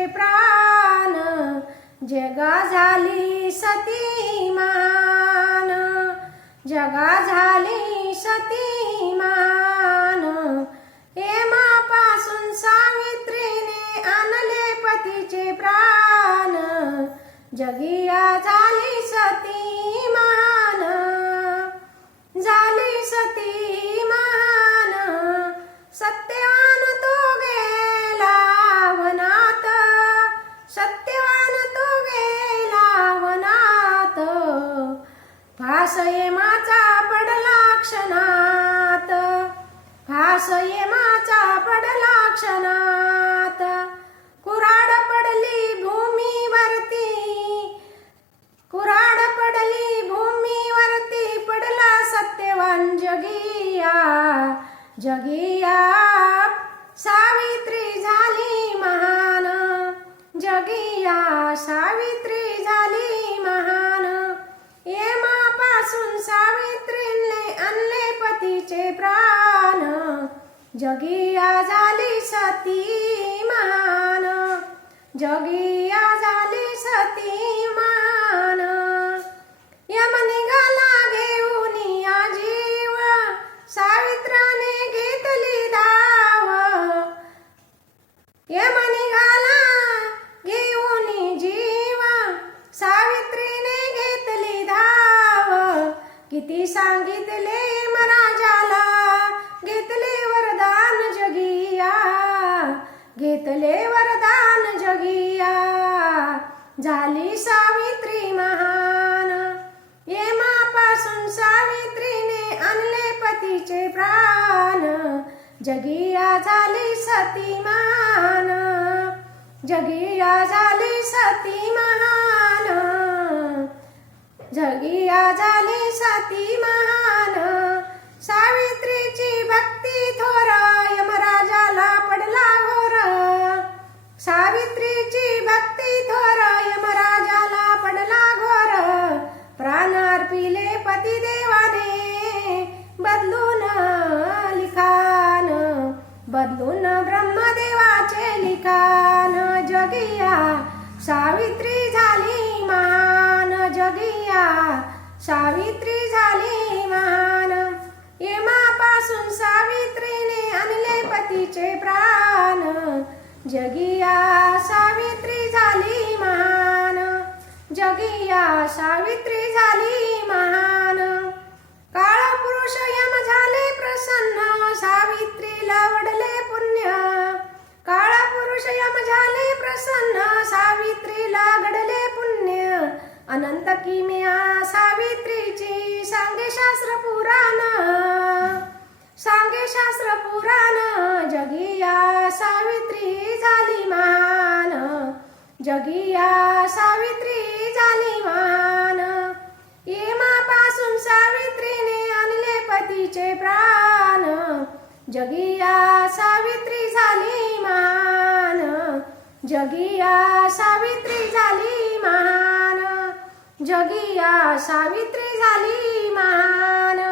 पतीचे प्राण, जगा झाली सती महान, जगा झाली सती महान. हेमापासून सावित्रीने आणले पतीचे प्राण, जगिया झाली सती महान, झाली सती महान. सत्यवान तो गेला वनात, सत्यवान तो गेला वनात. फास यमाचा पडला क्षणात, फास यमाचा पडला क्षणात. कुऱ्हाड पडली भूमीवरती, कुऱ्हाड पडली भूमीवरती. पडला सत्यवान जगिया, जगिया सावित्री झाली महान, जगिया सावित्री झाली महान. यमापासून सावित्रीने आणले पतीचे प्राण, जगिया झाली सती महान, जगिया झाली सती महान. यम निघाला घेऊन या जीव, सावित्राने घेतली धाव. यम निघाला घेऊन जीव, सावित्रीने घेतली धाव. किती सांगितले यमराजाला, घेतले वरदान जगिया, घेतले वरदान जगिया. झाली सावित्री महान, यमापासून सावित्रीने आणले पतीचे प्राण, जगिया झाली सती महान, जगिया झाली सती महान, जगिया झाली सती महान. सावित्रीची भक्ती थोर, यमराजाला पडला घोर. सावित्रीची भक्ती थोर, यमराजाला पडला घोर. प्राण अर्पिले पतिदेवाने, बदलून लिखाण, बदलून ब्रह्मदेवाचे लिखाण. जगिया सावित्री झाली महान, जगिया सावित्री झाली महान. यमापासून सावित्रीने आणले पतीचे प्राण, जगिया सावित्री झाली महान, जगिया सावित्री झाली महान. काळ पुरुष यम झाले प्रसन्न, सावित्रीला वडले पुण्य. काळ पुरुष यम झाले प्रसन्न, सावित्रीला घडले पुण्य. अनंत किमया सावित्रीची, सांगे शास्त्र पुराण, सांगे शास्त्र पुराण. जगिया सावित्री झाली महान, जगिया सावित्री झाली महान. यमापासून सावित्रीने आणले पतीचे प्राण, जगिया सावित्री झाली महान, जगिया सावित्री झाली महान, जगिया सावित्री झाली महान.